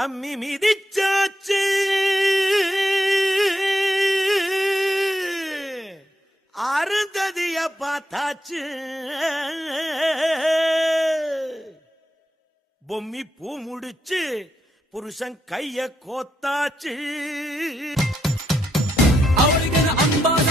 அம்மி மிதிச்சாச்சு அருந்ததிய பார்த்தாச்சு பொம்மி பூ முடிச்சு புருஷன் கைய கோத்தாச்சு அவளுக்கு அன்பான